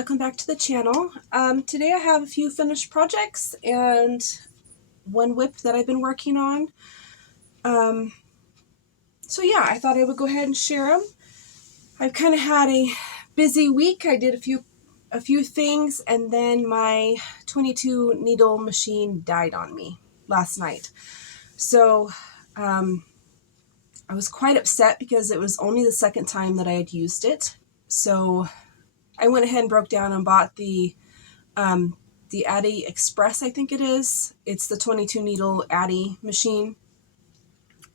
welcome back to the channel. Today I have a few finished projects and one whip that I've been working on. So yeah, I thought I would go ahead and share them. I've kind of had a busy week. I did a few things, and then my 22 needle machine died on me last night. So I was quite upset because it was only the second time that I had used it. So I went ahead and broke down and bought the Addy Express, I think it is. It's the 22 needle Addy machine.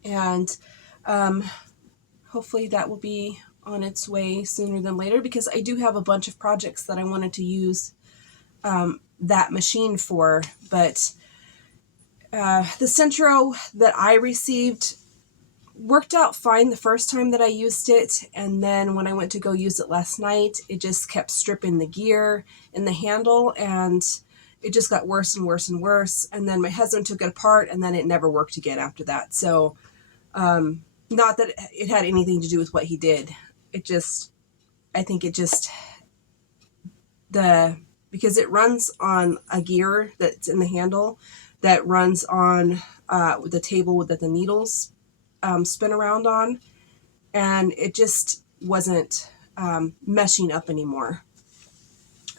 And hopefully that will be on its way sooner than later, because I do have a bunch of projects that I wanted to use that machine for. But the Centro that I received worked out fine the first time that I used it, and then when I went to go use it last night, it just kept stripping the gear in the handle, and it just got worse and worse and worse. And then my husband took it apart, and then it never worked again after that. So not that it had anything to do with what he did. I think because it runs on a gear that's in the handle that runs on the table that the needles spin around on, and it just wasn't meshing up anymore.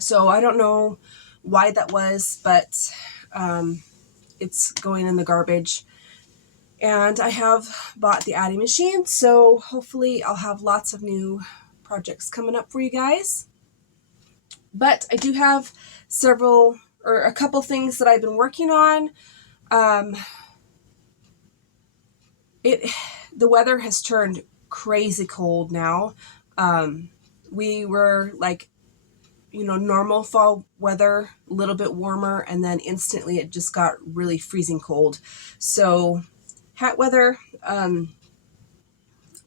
So I don't know why that was, but it's going in the garbage. And I have bought the Addy machine, so hopefully I'll have lots of new projects coming up for you guys. But I do have a couple things that I've been working on. The weather has turned crazy cold now. We were like, normal fall weather, a little bit warmer, and then instantly it just got really freezing cold. So hat weather,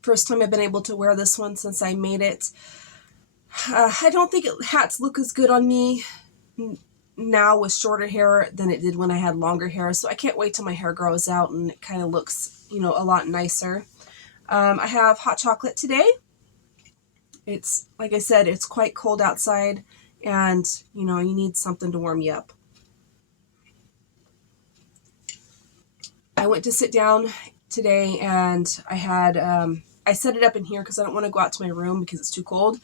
first time I've been able to wear this one since I made it. I don't think hats look as good on me now with shorter hair than it did when I had longer hair. So I can't wait till my hair grows out and it kind of looks, a lot nicer. I have hot chocolate today. It's, like I said, it's quite cold outside, and, you need something to warm you up. I went to sit down today, and I had, I set it up in here because I don't want to go out to my room because it's too cold,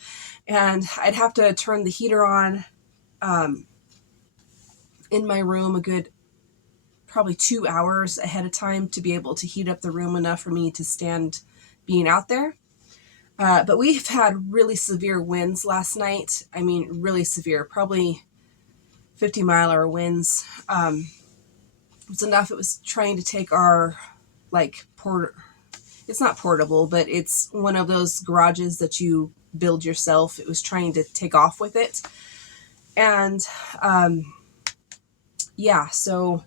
and I'd have to turn the heater on in my room a good probably 2 hours ahead of time to be able to heat up the room enough for me to stand being out there. But we've had really severe winds last night. I mean, really severe, probably 50-mile-an-hour winds. It was enough. It was trying to take our, it's not portable, but it's one of those garages that you build yourself. It was trying to take off with it. And, yeah, so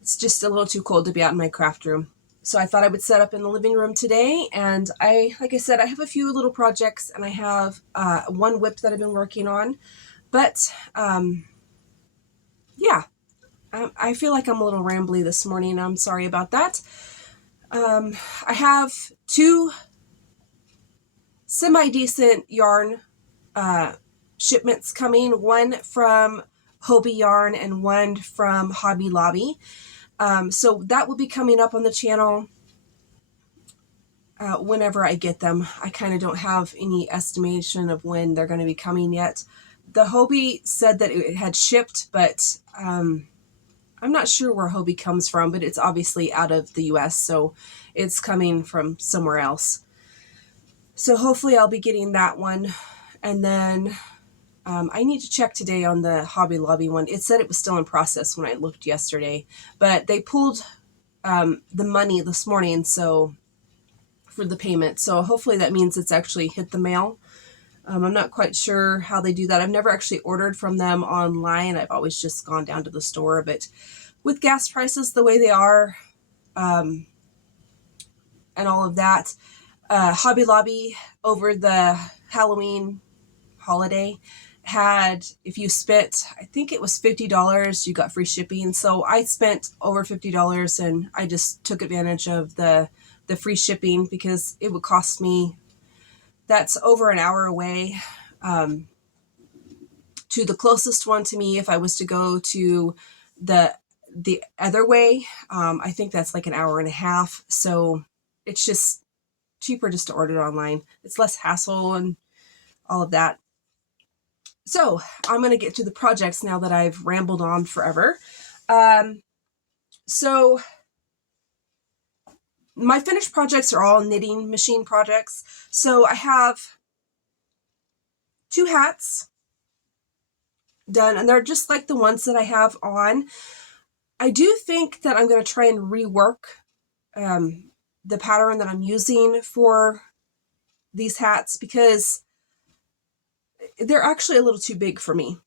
it's just a little too cold to be out in my craft room. So I thought I would set up in the living room today. And like I said, I have a few little projects, and I have one whip that I've been working on. But, yeah, I feel like I'm a little rambly this morning. I'm sorry about that. I have two semi-decent yarn shipments coming, one from Hobby Yarn and one from Hobby Lobby. So that will be coming up on the channel whenever I get them. I kind of don't have any estimation of when they're going to be coming yet. The Hobby said that it had shipped, but I'm not sure where Hobby comes from, but it's obviously out of the US, so it's coming from somewhere else. So hopefully I'll be getting that one. And then I need to check today on the Hobby Lobby one. It said it was still in process when I looked yesterday, but they pulled the money this morning for the payment. So hopefully that means it's actually hit the mail. I'm not quite sure how they do that. I've never actually ordered from them online. I've always just gone down to the store. But with gas prices the way they are, and all of that, Hobby Lobby over the Halloween holiday had, if you spent, I think it was $50, you got free shipping. So I spent over $50, and I just took advantage of the free shipping because it would cost me, that's over an hour away. to the closest one to me. If I was to go to the other way, I think that's like an hour and a half. So it's just cheaper just to order it online. It's less hassle and all of that. So I'm going to get to the projects now that I've rambled on forever. So my finished projects are all knitting machine projects. So I have 2 hats done, and they're just like the ones that I have on. I do think that I'm going to try and rework the pattern that I'm using for these hats because they're actually a little too big for me.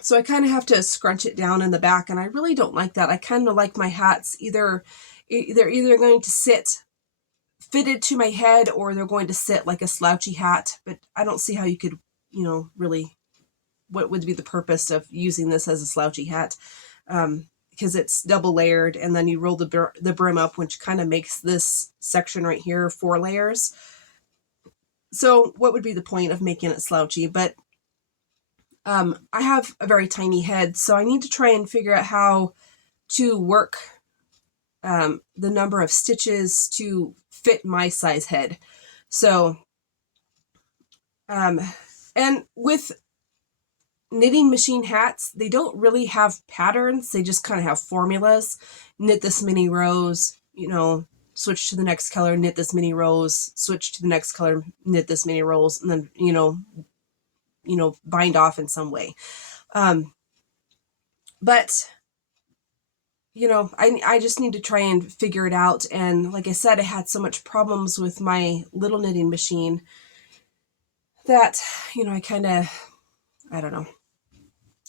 So I kind of have to scrunch it down in the back, and I really don't like that. I kind of like my hats they're either going to sit fitted to my head or they're going to sit like a slouchy hat, but I don't see how you could, really, what would be the purpose of using this as a slouchy hat? Because it's double layered, and then you roll the brim up, which kind of makes this section right here 4 layers. So what would be the point of making it slouchy? But I have a very tiny head, so I need to try and figure out how to work the number of stitches to fit my size head. So, and with knitting machine hats, they don't really have patterns. They just kind of have formulas. Knit this many rows, switch to the next color, knit this many rows, switch to the next color, knit this many rows, and then, bind off in some way. But, I just need to try and figure it out. And like I said, I had so much problems with my little knitting machine that, I kind of, I don't know.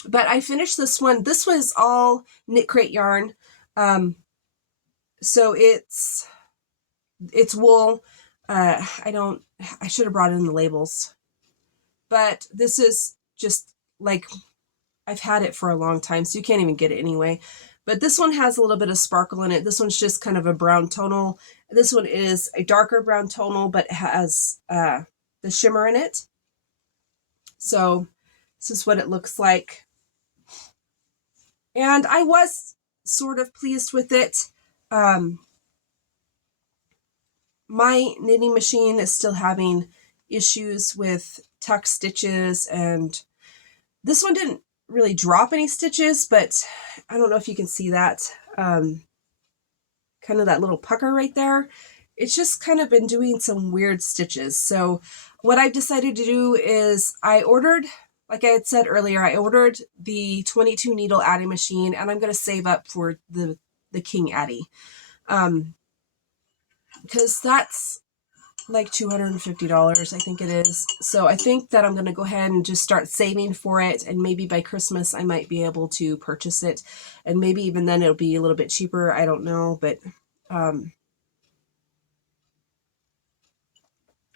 But I finished this one. This was all Knit Crate yarn. So it's wool. I should have brought in the labels. But this is just like, I've had it for a long time, so you can't even get it anyway. But this one has a little bit of sparkle in it. This one's just kind of a brown tonal. This one is a darker brown tonal, but it has the shimmer in it. So this is what it looks like. And I was sort of pleased with it. My knitting machine is still having issues with tuck stitches, and this one didn't really drop any stitches, but I don't know if you can see that. Kind of that little pucker right there. It's just kind of been doing some weird stitches. So what I've decided to do is I ordered, like I had said earlier, I ordered the 22 needle adding machine, and I'm going to save up for the King Addy. Because that's like $250, I think it is. So I think that I'm going to go ahead and just start saving for it, and maybe by Christmas I might be able to purchase it, and maybe even then it'll be a little bit cheaper. I don't know, but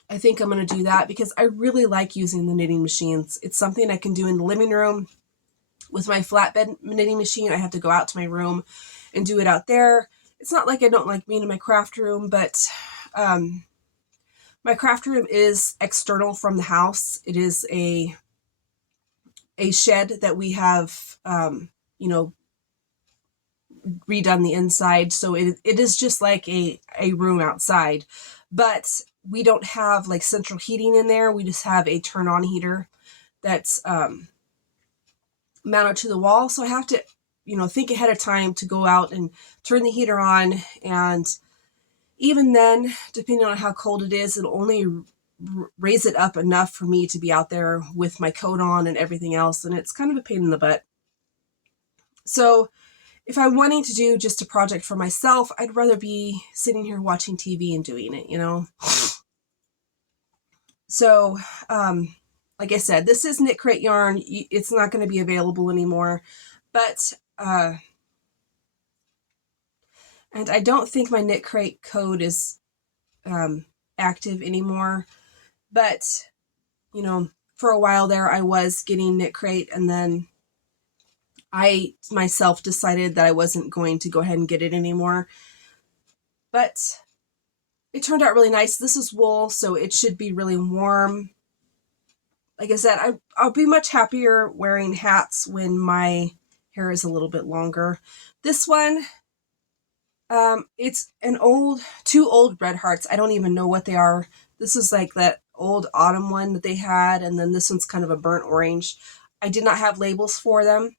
I think I'm going to do that because I really like using the knitting machines. It's something I can do in the living room. With my flatbed knitting machine, I have to go out to my room and do it out there. It's not like I don't like being in my craft room, but my craft room is external from the house. It is a shed that we have, redone the inside. So it is just like a room outside, but we don't have like central heating in there. We just have a turn on heater that's mounted to the wall. So I have to, think ahead of time to go out and turn the heater on. And even then, depending on how cold it is, it'll only raise it up enough for me to be out there with my coat on and everything else. And it's kind of a pain in the butt. So if I'm wanting to do just a project for myself, I'd rather be sitting here watching TV and doing it, So, like I said, this is Knit Crate yarn. It's not going to be available anymore, but, and I don't think my Knit Crate code is, active anymore, but, for a while there, I was getting Knit Crate, and then I myself decided that I wasn't going to go ahead and get it anymore, but it turned out really nice. This is wool, so it should be really warm. like I said, I'll be much happier wearing hats when my hair is a little bit longer. This one, it's two old red hearts. I don't even know what they are. This is like that old autumn one that they had, and then this one's kind of a burnt orange. I did not have labels for them.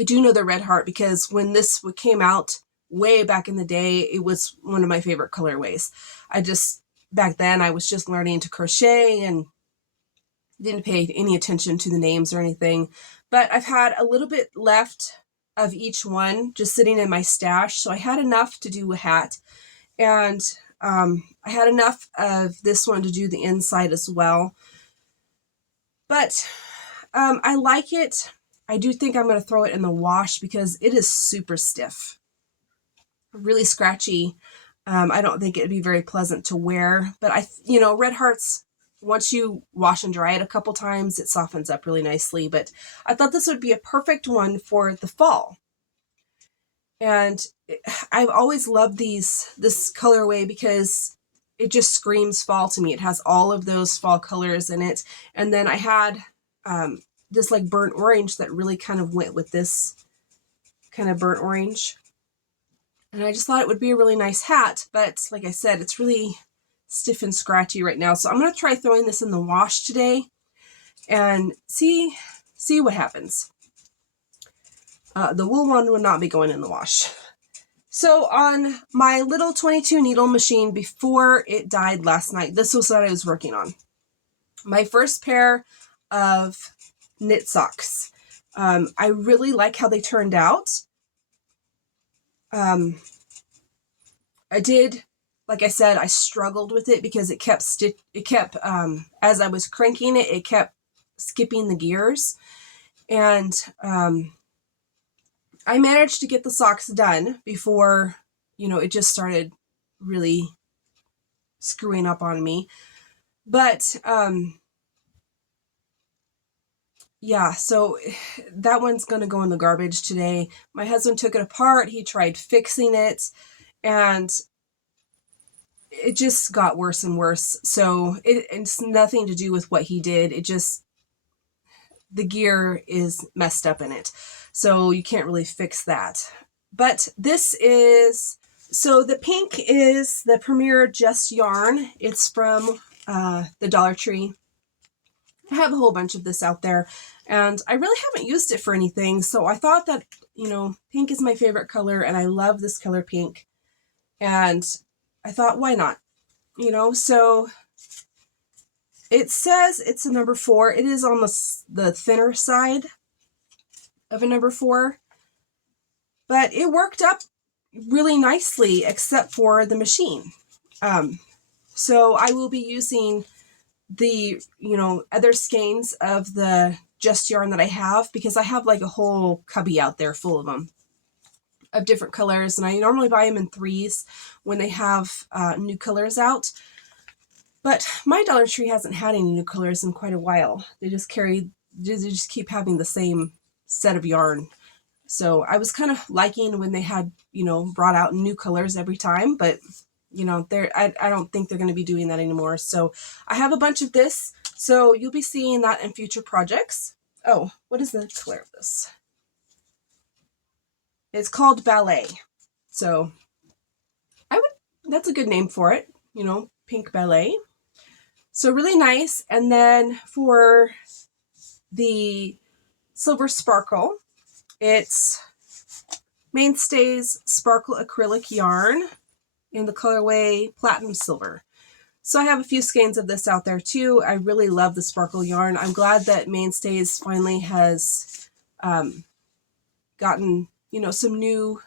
I do know they're red heart because when this came out way back in the day, it was one of my favorite colorways. Back then I was just learning to crochet and didn't pay any attention to the names or anything. But I've had a little bit left of each one just sitting in my stash. So I had enough to do a hat, and I had enough of this one to do the inside as well. But I like it. I do think I'm going to throw it in the wash because it is super stiff, really scratchy. I don't think it'd be very pleasant to wear, but red hearts, once you wash and dry it a couple times, it softens up really nicely. But I thought this would be a perfect one for the fall. And I've always loved this colorway because it just screams fall to me. It has all of those fall colors in it. And then I had this like burnt orange that really kind of went with this kind of burnt orange. And I just thought it would be a really nice hat. But like I said, it's really stiff and scratchy right now. So I'm going to try throwing this in the wash today and see what happens. The wool one would not be going in the wash. So on my little 22 needle machine before it died last night, this was what I was working on. My first pair of knit socks. I really like how they turned out. I did, like I said, I struggled with it because it kept, as I was cranking it, it kept skipping the gears. And I managed to get the socks done before, it just started really screwing up on me. But, yeah, so that one's going to go in the garbage today. My husband took it apart. He tried fixing it, and it just got worse and worse. So it's nothing to do with what he did. The gear is messed up in it. So you can't really fix that. But so the pink is the Premier Just Yarn. It's from the Dollar Tree. I have a whole bunch of this out there, and I really haven't used it for anything. So I thought that, pink is my favorite color, and I love this color pink. And I thought, why not? So it says it's a number 4. It is on the thinner side of a number 4, but it worked up really nicely except for the machine. So I will be using the, other skeins of the Just Yarn that I have, because I have like a whole cubby out there full of them of different colors. And I normally buy them in 3s when they have new colors out. But my Dollar Tree hasn't had any new colors in quite a while. They just keep having the same set of yarn. So I was kind of liking when they had, brought out new colors every time, but I don't think they're going to be doing that anymore. So I have a bunch of this. So you'll be seeing that in future projects. Oh, what is the color of this? It's called Ballet. So that's a good name for it, Pink Ballet. So really nice. And then for the Silver Sparkle, it's Mainstays Sparkle Acrylic Yarn in the colorway Platinum Silver. So I have a few skeins of this out there too. I really love the sparkle yarn. I'm glad that Mainstays finally has gotten, some new,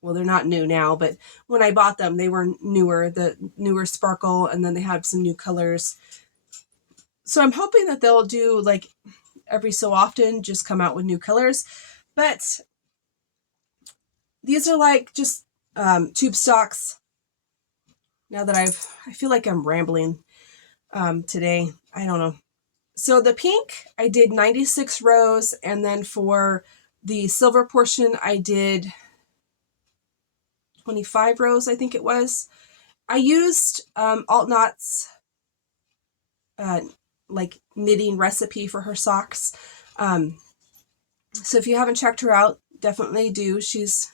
well, they're not new now, but when I bought them, they were newer, the newer sparkle, and then they have some new colors. So I'm hoping that they'll do, like, every so often, just come out with new colors. But these are like just tube stocks. Now that I feel like I'm rambling today. I don't know. So the pink, I did 96 rows. And then for the silver portion, I did 25 rows, I think it was. I used Alt Knots like knitting recipe for her socks. So if you haven't checked her out, definitely do. She's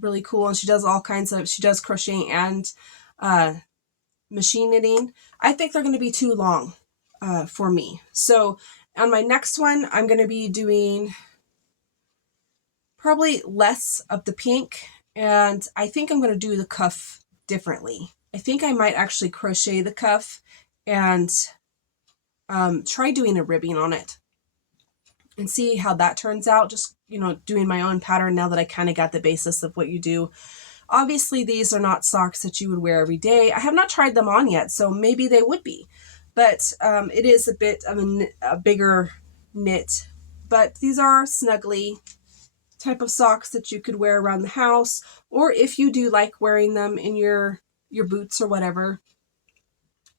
really cool, and she does all kinds of, she does crocheting and machine knitting. I think they're going to be too long for me. So on my next one, I'm going to be doing probably less of the pink, and I think I'm going to do the cuff differently. I think I might actually crochet the cuff and try doing a ribbing on it and see how that turns out. Just, you know, doing my own pattern now that I kind of got the basis of what you do. Obviously, these are not socks that you would wear every day. I have not tried them on yet, so maybe they would be. But it is a bit of a bigger knit. But these are snuggly type of socks that you could wear around the house, or if you do like wearing them in your boots or whatever,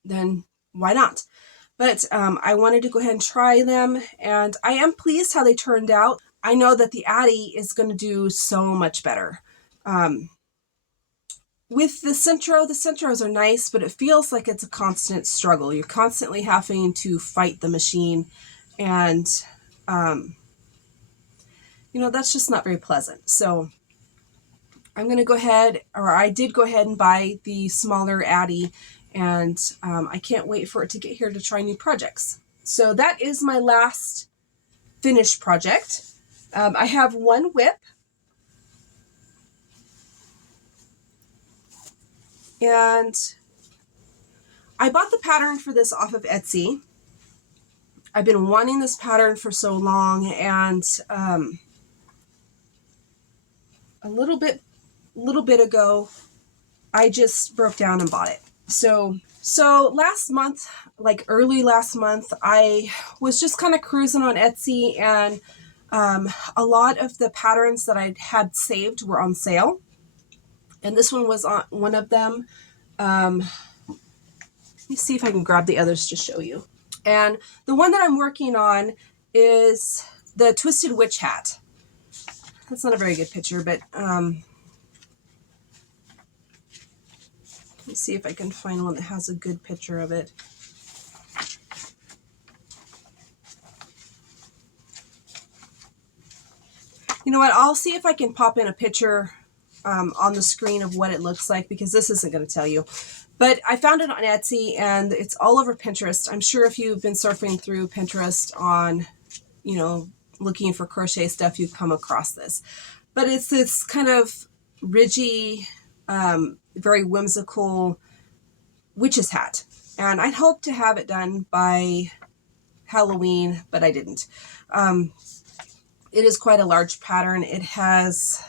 then why not? But I wanted to go ahead and try them, and I am pleased how they turned out. I know that the Addy is going to do so much better. With the centros are nice, but it feels like it's a constant struggle. You're constantly having to fight the machine, and you know, that's just not very pleasant. So I'm going to go ahead, or I did go ahead and buy the smaller Addy, and I can't wait for it to get here to try new projects. So that is my last finished project. I have one whip, and I bought the pattern for this off of Etsy. I've been wanting this pattern for so long, and a little bit ago, I just broke down and bought it. So last month, like early last month, I was just kind of cruising on Etsy, and a lot of the patterns that I had saved were on sale. And this one was on one of them. Let me see if I can grab the others to show you. And the one that I'm working on is the Twisted Witch Hat. That's not a very good picture, but let me see if I can find one that has a good picture of it. You know what? I'll see if I can pop in a picture on the screen of what it looks like, because this isn't going to tell you. But I found it on Etsy, and it's all over Pinterest. I'm sure if you've been surfing through Pinterest on, you know, looking for crochet stuff, you've come across this. But it's this kind of ridgy, very whimsical witch's hat. And I'd hoped to have it done by Halloween, but I didn't. It is quite a large pattern. It has,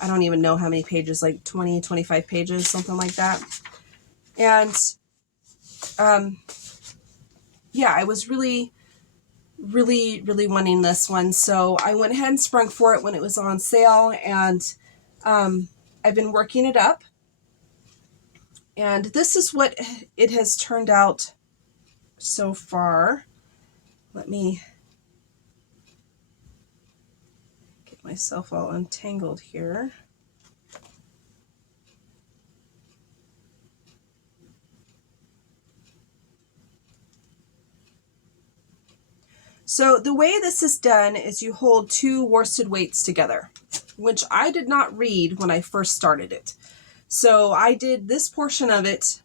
I don't even know how many pages, like 20, 25 pages, something like that. And yeah, I was really wanting this one. So I went ahead and sprung for it when it was on sale, and I've been working it up. And this is what it has turned out so far. Let me get myself all untangled here. So the way this is done is you hold two worsted weights together, which I did not read when I first started it. So I did this portion of it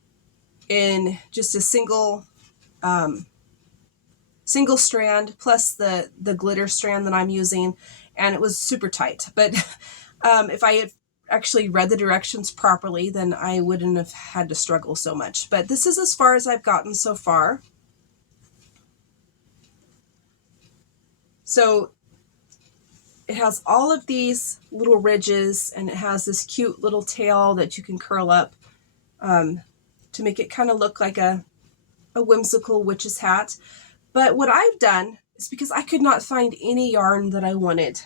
in just a single strand plus the glitter strand that I'm using, and it was super tight. But if I had actually read the directions properly, then I wouldn't have had to struggle so much. But this is as far as I've gotten so far. So it has all of these little ridges, and it has this cute little tail that you can curl up to make it kind of look like a whimsical witch's hat. But what I've done is, because I could not find any yarn that I wanted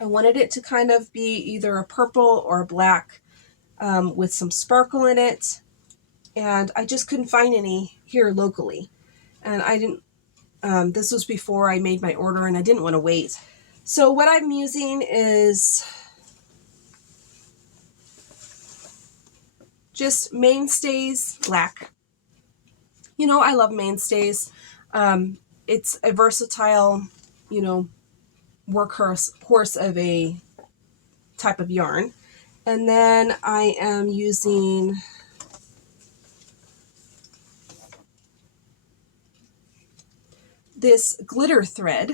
it to kind of be either a purple or a black with some sparkle in it. And I just couldn't find any here locally. And I didn't, this was before I made my order, and I didn't want to wait. So what I'm using is just mainstays black. You know, I love mainstays. It's a versatile, you know, workhorse of a type of yarn. And then I am using this glitter thread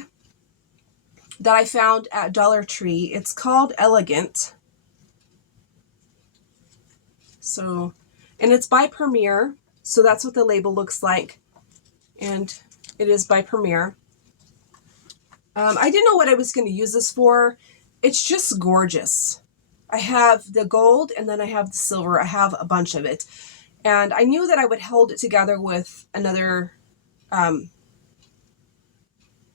that I found at Dollar Tree. It's called Elegant. So, and it's by Premier. So that's what the label looks like. And it is by Premier. I didn't know what I was going to use this for. It's just gorgeous. I have the gold and then I have the silver. I have a bunch of it. And I knew that I would hold it together with another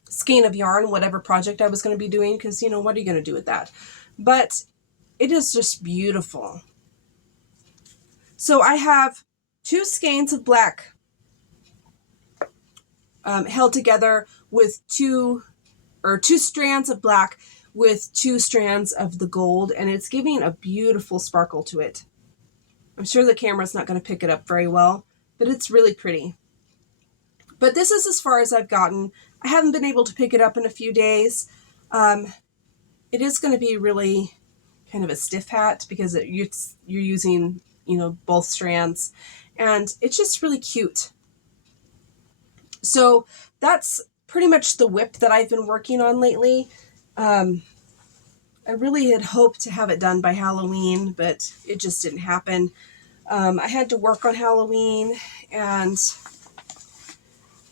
skein of yarn, whatever project I was going to be doing, because, you know, what are you going to do with that? But it is just beautiful. So I have 2 skeins of black held together with two strands of black with 2 strands of the gold, and it's giving a beautiful sparkle to it. I'm sure the camera's not going to pick it up very well, but it's really pretty. But this is as far as I've gotten. I haven't been able to pick it up in a few days. It is going to be really kind of a stiff hat because you're using, you know, both strands, and it's just really cute. So that's pretty much the whip that I've been working on lately. I really had hoped to have it done by Halloween, but it just didn't happen. I had to work on Halloween, and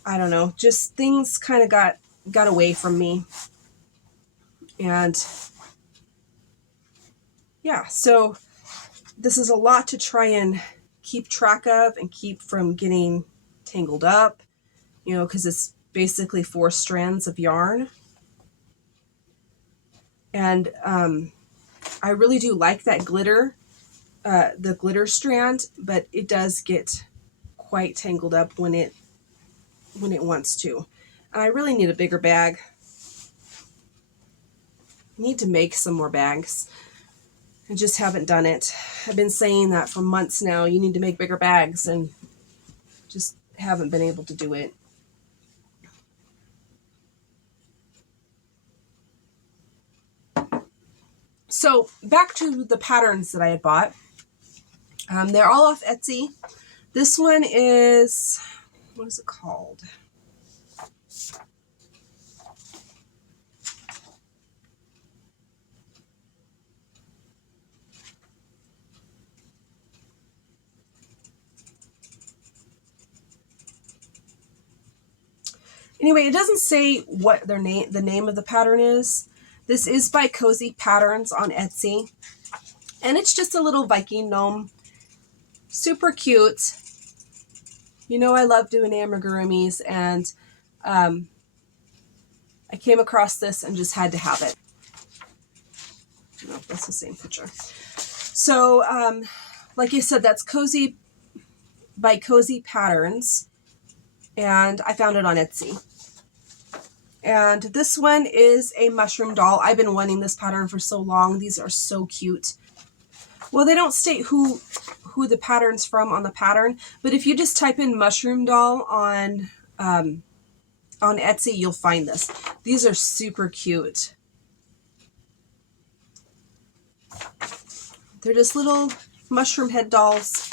I don't know, just things kind of got away from me. And yeah, so this is a lot to try and keep track of and keep from getting tangled up, you know, because it's basically 4 strands of yarn. And I really do like that glitter, the glitter strand, but it does get quite tangled up when it wants to. And I really need a bigger bag. I need to make some more bags. I just haven't done it. I've been saying that for months now. You need to make bigger bags, and just haven't been able to do it. So back to the patterns that I had bought. They're all off Etsy. This one is, what is it called? Anyway, it doesn't say what the name of the pattern is. This is by Cozy Patterns on Etsy. And it's just a little Viking gnome. Super cute. You know, I love doing amigurumis, and I came across this and just had to have it. No, that's the same picture. So, like I said, that's Cozy by Cozy Patterns, and I found it on Etsy. And this one is a mushroom doll. I've been wanting this pattern for so long. These are so cute. Well, they don't state who the pattern's from on the pattern, but if you just type in mushroom doll on Etsy, you'll find this. These are super cute. They're just little mushroom head dolls.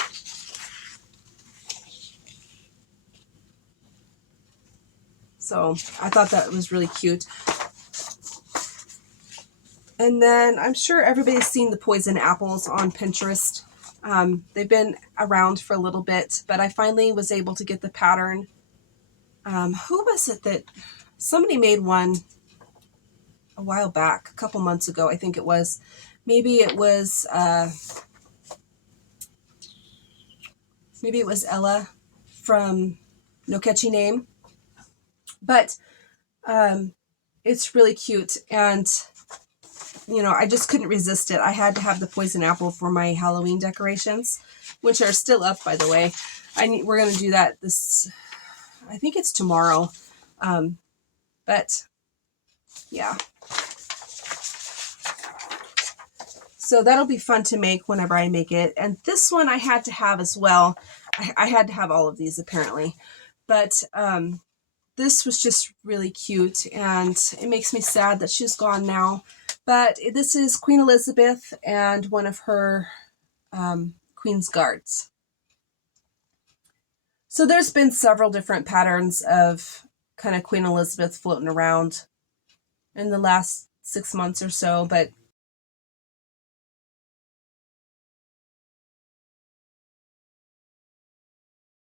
So I thought that was really cute. And then I'm sure everybody's seen the poison apples on Pinterest. They've been around for a little bit, but I finally was able to get the pattern. Who was it that somebody made one a while back, a couple months ago, I think it was. Maybe it was Ella from No Catchy Name. But it's really cute, and you know, I just couldn't resist it. I had to have the poison apple for my Halloween decorations, which are still up, by the way. We're going to do that I think it's tomorrow. But yeah. So that'll be fun to make whenever I make it. And this one I had to have as well. I had to have all of these apparently. But this was just really cute, and it makes me sad that she's gone now. But this is Queen Elizabeth and one of her Queen's Guards. So there's been several different patterns of kind of Queen Elizabeth floating around in the last 6 months or so, but